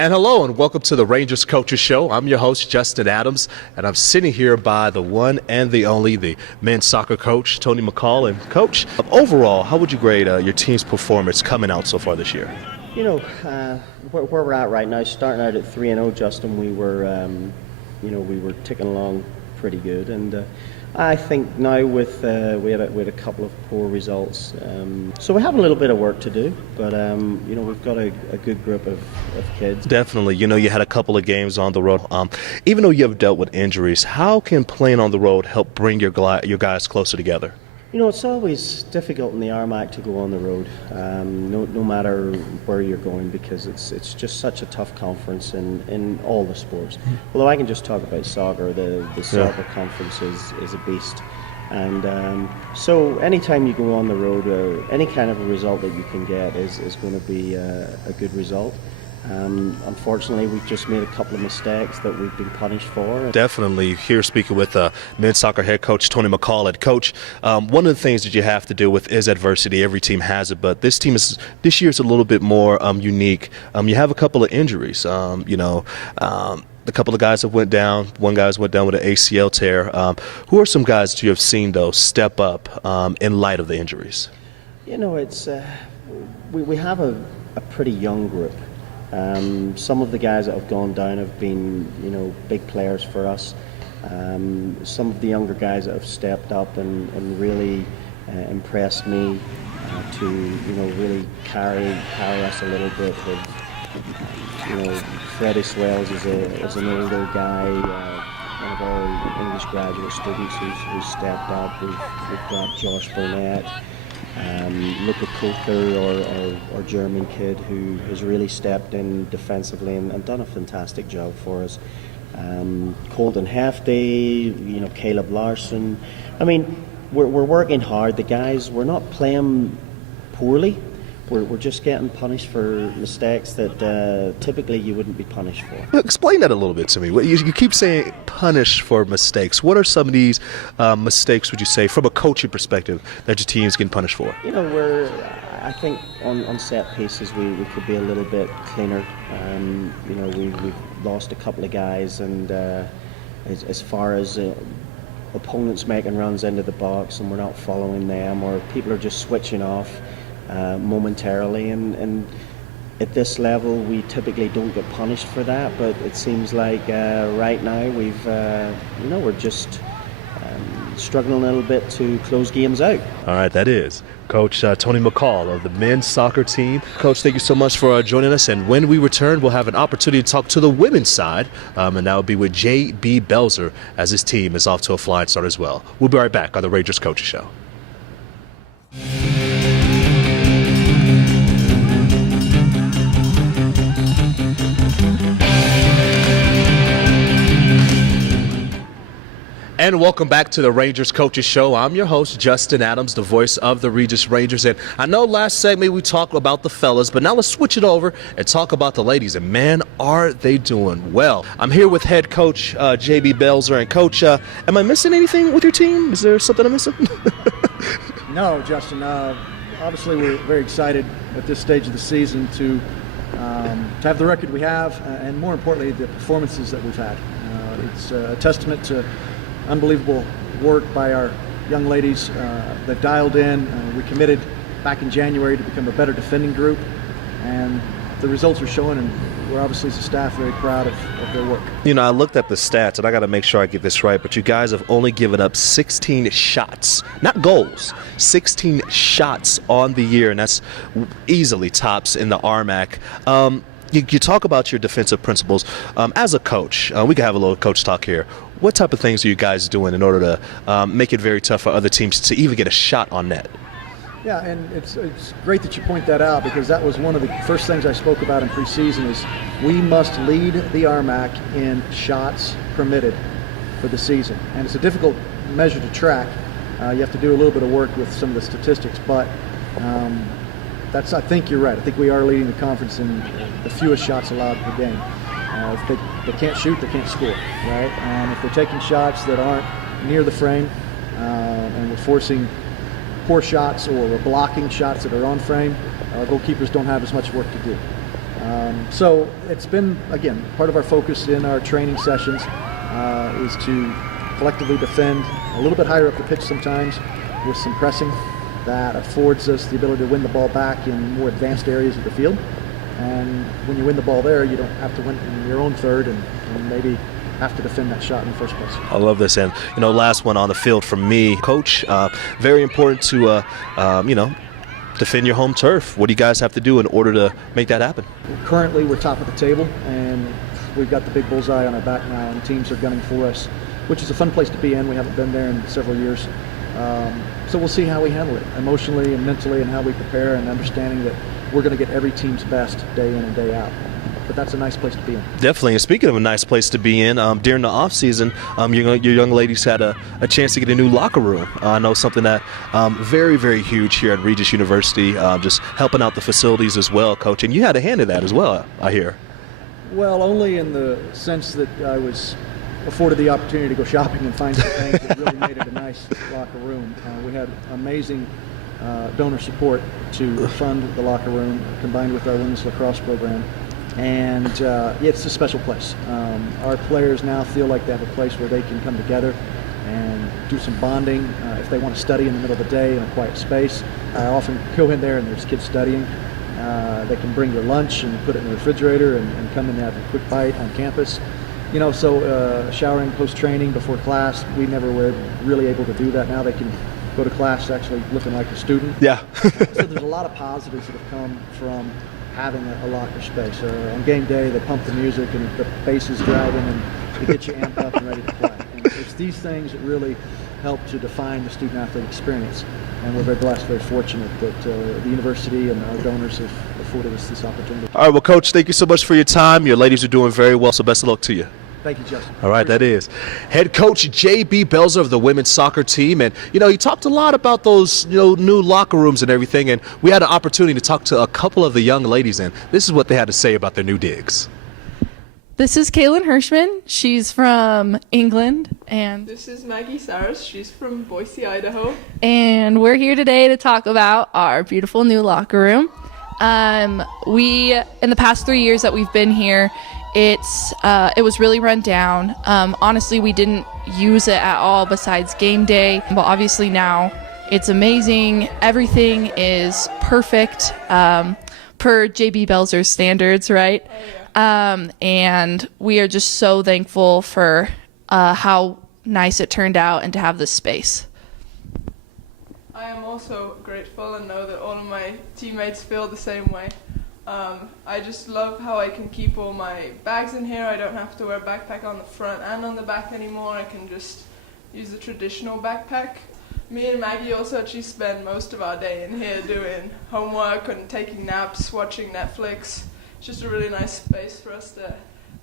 And hello and welcome to the Rangers Coaches Show. I'm your host, Justin Adams, and I'm sitting here by the one and the only, the men's soccer coach, Tony McCall. And Coach, overall, how would you grade your team's performance coming out so far this year? You know, where we're at right now, starting out at 3-0, Justin, we were ticking along pretty good, and I think now with we had a couple of poor results, so we have a little bit of work to do, but we've got a good group of kids. Definitely. You had a couple of games on the road. Even though you have dealt with injuries, how can playing on the road help bring your guys closer together? It's always difficult in the RMAC to go on the road, no matter where you're going, because it's just such a tough conference in all the sports. Although I can just talk about soccer, the soccer conference is a beast. And so anytime you go on the road, any kind of a result that you can get is going to be a good result. Unfortunately, we've just made a couple of mistakes that we've been punished for. Definitely. Here speaking with men's soccer head coach Tony McCall. And Coach, one of the things that you have to deal with is adversity. Every team has it, but this year is a little bit more unique. You have a couple of injuries. A couple of guys have went down. One guy's went down with an ACL tear. Who are some guys that you have seen, though, step up in light of the injuries? It's we have a pretty young group. Some of the guys that have gone down have been, big players for us. Some of the younger guys that have stepped up and really impressed me to, really carry us a little bit. Freddie Swells is an older guy, one of our English graduate students who's stepped up. We've got Josh Burnett. Luca Coulter, or German kid who has really stepped in defensively and done a fantastic job for us. Colton Hefty, Caleb Larson. I mean, we're working hard. The guys, we're not playing poorly. We're just getting punished for mistakes that typically you wouldn't be punished for. Explain that a little bit to me. You keep saying punished for mistakes. What are some of these mistakes, would you say, from a coaching perspective, that your team's getting punished for? I think on set pieces we could be a little bit cleaner. We've lost a couple of guys, and as far as opponents making runs into the box and we're not following them, or people are just switching off momentarily, and at this level we typically don't get punished for that, but it seems like right now we're just struggling a little bit to close games out. All right, that is Coach Tony McCall of the men's soccer team. Coach, thank you so much for joining us, and when we return we'll have an opportunity to talk to the women's side, and that will be with J.B. Belzer, as his team is off to a flying start as well. We'll be right back on the Rangers Coaches Show. And welcome back to the Rangers Coaches Show. I'm your host, Justin Adams, the voice of the Regis Rangers. And I know last segment we talked about the fellas, but now let's switch it over and talk about the ladies. And man, are they doing well. I'm here with head coach J.B. Belzer. And Coach, am I missing anything with your team? Is there something I'm missing? No, Justin. Obviously, we're very excited at this stage of the season to have the record we have, and more importantly, the performances that we've had. It's a testament to unbelievable work by our young ladies that dialed in. We committed back in January to become a better defending group, and the results are showing, and we're obviously as a staff very proud of their work. I looked at the stats, and I got to make sure I get this right, but you guys have only given up 16 shots, not goals, 16 shots on the year, and that's easily tops in the RMAC. You talk about your defensive principles. As a coach, we can have a little coach talk here. What type of things are you guys doing in order to make it very tough for other teams to even get a shot on net? Yeah, and it's great that you point that out, because that was one of the first things I spoke about in preseason is we must lead the RMAC in shots permitted for the season. And it's a difficult measure to track. You have to do a little bit of work with some of the statistics, but I think you're right. I think we are leading the conference in the fewest shots allowed per game. If they can't shoot, they can't score, right? And if they're taking shots that aren't near the frame, and we're forcing poor shots or we're blocking shots that are on frame, our goalkeepers don't have as much work to do. So it's been, again, part of our focus in our training sessions is to collectively defend a little bit higher up the pitch sometimes with some pressing that affords us the ability to win the ball back in more advanced areas of the field. And when you win the ball there, you don't have to win in your own third and maybe have to defend that shot in the first place. I love this. And, last one on the field from me. Coach, very important to, defend your home turf. What do you guys have to do in order to make that happen? Currently, we're top of the table, and we've got the big bullseye on our back now, and teams are gunning for us, which is a fun place to be in. We haven't been there in several years. So we'll see how we handle it emotionally and mentally and how we prepare, and understanding that we're going to get every team's best day in and day out. But that's a nice place to be in. Definitely. And speaking of a nice place to be in, during the off season, your young ladies had a chance to get a new locker room. I know something that very, very huge here at Regis University, just helping out the facilities as well, Coach. And you had a hand in that as well, I hear. Well, only in the sense that I was afforded the opportunity to go shopping and find some things that really made it a nice locker room. We had amazing donor support to fund the locker room, combined with our women's lacrosse program. And it's a special place. Our players now feel like they have a place where they can come together and do some bonding. If they want to study in the middle of the day in a quiet space, I often go in there and there's kids studying. They can bring their lunch and put it in the refrigerator and come in and have a quick bite on campus. So showering post-training before class, we never were really able to do that. Now they can go to class actually looking like a student. Yeah. So there's a lot of positives that have come from having a locker space. On game day, they pump the music and the bass is driving and they get you amped up and ready to play. And it's these things that really help to define the student-athlete experience. And we're very blessed, very fortunate that the university and our donors have afforded us this opportunity. All right, well, Coach, thank you so much for your time. Your ladies are doing very well, so best of luck to you. Thank you, Justin. All right, that is head coach J.B. Belzer of the women's soccer team. And, he talked a lot about those, new locker rooms and everything. And we had an opportunity to talk to a couple of the young ladies. And this is what they had to say about their new digs. This is Kalyn Hirshman. She's from England. And this is Maggie Saris. She's from Boise, Idaho. And we're here today to talk about our beautiful new locker room. We, in the past 3 years that we've been here, it was really run down. Honestly, we didn't use it at all besides game day. But obviously now it's amazing. Everything is perfect per JB Belzer's standards, right? Oh, yeah. And we are just so thankful for how nice it turned out and to have this space. I am also grateful and know that all of my teammates feel the same way. I just love how I can keep all my bags in here. I don't have to wear a backpack on the front and on the back anymore. I can just use the traditional backpack. Me and Maggie also actually spend most of our day in here doing homework and taking naps, watching Netflix. It's just a really nice space for us to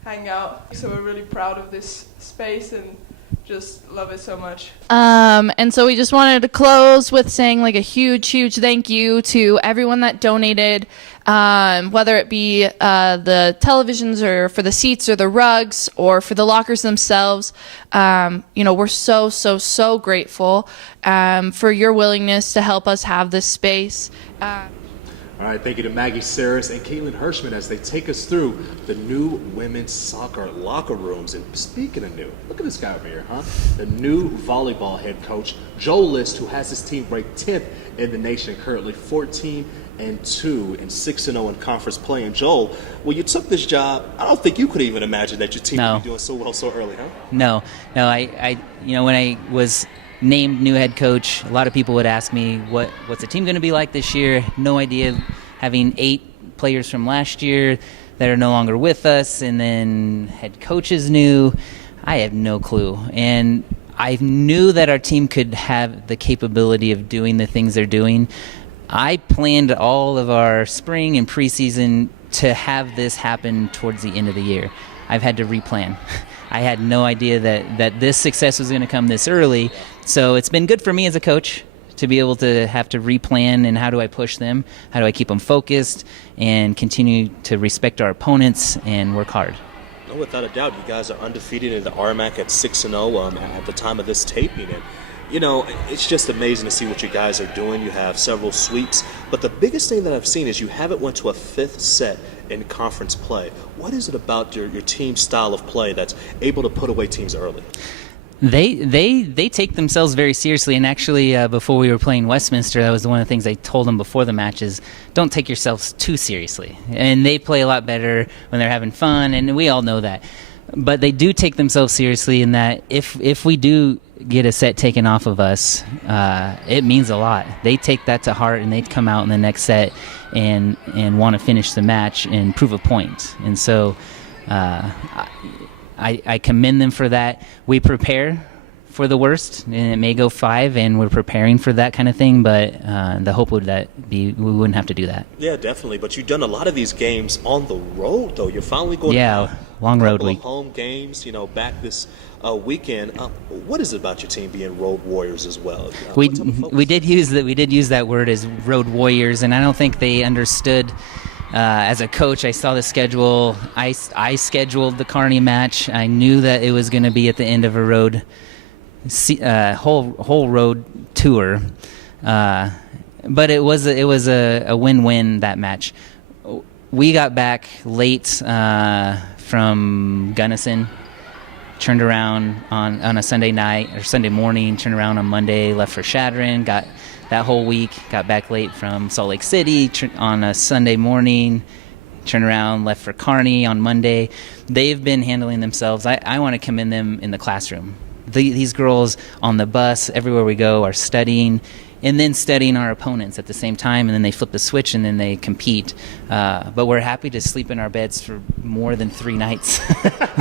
hang out. So we're really proud of this space and just love it so much. And so we just wanted to close with saying a huge thank you to everyone that donated, whether it be the televisions or for the seats or the rugs or for the lockers themselves. We're so grateful for your willingness to help us have this space. All right, thank you to Maggie Saris and Kalyn Hirshman as they take us through the new women's soccer locker rooms. And speaking of new, look at this guy over here, huh? The new volleyball head coach, Joel List, who has his team ranked 10th in the nation, currently 14-2 and 6-0 in conference play. And Joel, when you took this job, I don't think you could even imagine that your team would be doing so well so early, huh? No. I when I was named new head coach, a lot of people would ask me what's the team going to be like this year. No idea. Having 8 players from last year that are no longer with us, and then head coach is new, I have no clue. And I knew that our team could have the capability of doing the things they're doing. I planned all of our spring and preseason to have this happen towards the end of the year. I've had to replan. I had no idea that this success was going to come this early. So it's been good for me as a coach to be able to have to replan, and how do I push them? How do I keep them focused and continue to respect our opponents and work hard? No, without a doubt, you guys are undefeated in the RMAC at 6-0 at the time of this taping. And You know, it's just amazing to see what you guys are doing. You have several sweeps, but the biggest thing that I've seen is you haven't went to a fifth set in conference play. What is it about your team style of play that's able to put away teams early? They take themselves very seriously, and actually before we were playing Westminster, that was one of the things I told them before the match is don't take yourselves too seriously. And they play a lot better when they're having fun, and we all know that. But they do take themselves seriously in that if we do get a set taken off of us, it means a lot. They take that to heart, and they come out in the next set and want to finish the match and prove a point. And so I commend them for that. We prepare for the worst, and it may go 5, and we're preparing for that kind of thing, but the hope would that be we wouldn't have to do that. Yeah, definitely. But you've done a lot of these games on the road, though. You're finally going to have long road couple week. Of home games, back this weekend. What is it about your team being road warriors as well? We did use that word as road warriors, and I don't think they understood. As a coach, I saw the schedule. I scheduled the Kearney match. I knew that it was going to be at the end of a road, whole road tour. But it was a win-win, that match. We got back late from Gunnison, turned around on a Sunday night or Sunday morning, turned around on Monday, left for Shadron, got that whole week, got back late from Salt Lake City on a Sunday morning, turned around, left for Kearney on Monday. They've been handling themselves. I want to commend them in the classroom. These girls on the bus, everywhere we go, are studying, and then studying our opponents at the same time, and then they flip the switch, and then they compete. But we're happy to sleep in our beds for more than 3 nights.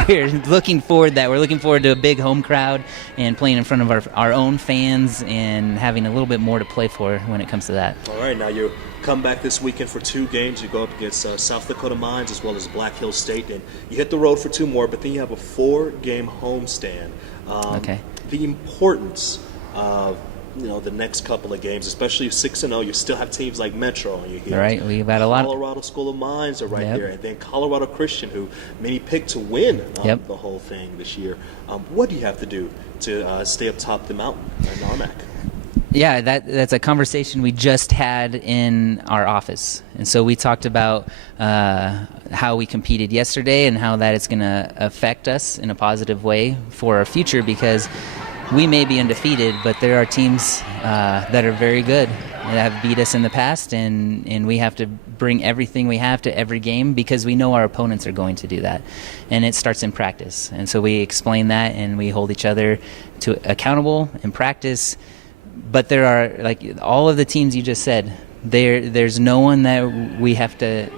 We're looking forward to a big home crowd and playing in front of our own fans and having a little bit more to play for when it comes to that. All right, now you come back this weekend for 2 games. You go up against South Dakota Mines as well as Black Hills State, and you hit the road for 2 more, but then you have a 4-game homestand. Okay. The importance of the next couple of games, especially 6-0, you still have teams like Metro on your heels. Right, we've had a lot. Colorado School of Mines are right there, and then Colorado Christian, who many picked to win the whole thing this year. What do you have to do to stay up top the mountain in Armac? Yeah, that's a conversation we just had in our office. And so we talked about how we competed yesterday and how that is going to affect us in a positive way for our future, because we may be undefeated, but there are teams that are very good that have beat us in the past, and we have to bring everything we have to every game because we know our opponents are going to do that. And it starts in practice. And so we explain that, and we hold each other accountable in practice. But there are, like all of the teams you just said, there's no one that we have to,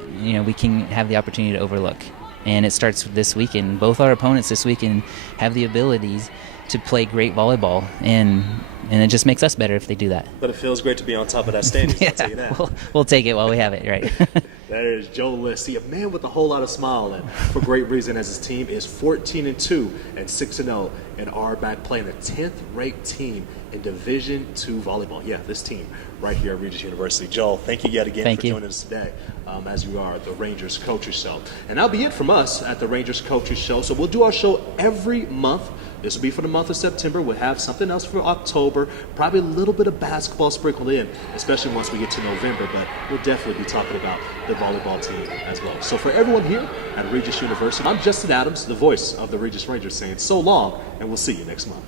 we can have the opportunity to overlook. And it starts this weekend. Both our opponents this weekend have the abilities to play great volleyball, and it just makes us better if they do that. But it feels great to be on top of that standing. I'll tell you that. We'll take it while we have it, right? That is Joel List. See, a man with a whole lot of smile, and for great reason, as his team is 14-2 and 6-0 in Armac, playing the 10th-ranked team in Division II volleyball. Yeah, this team right here at Regis University. Joel, thank you yet again for joining us today, as you are at the Rangers Coaches Show. And that'll be it from us at the Rangers Coaches Show. So we'll do our show every month. This will be for the month of September. We'll have something else for October, probably a little bit of basketball sprinkled in, especially once we get to November, but we'll definitely be talking about the volleyball team as well. So for everyone here at Regis University, I'm Justin Adams, the voice of the Regis Rangers, saying so long, and we'll see you next month.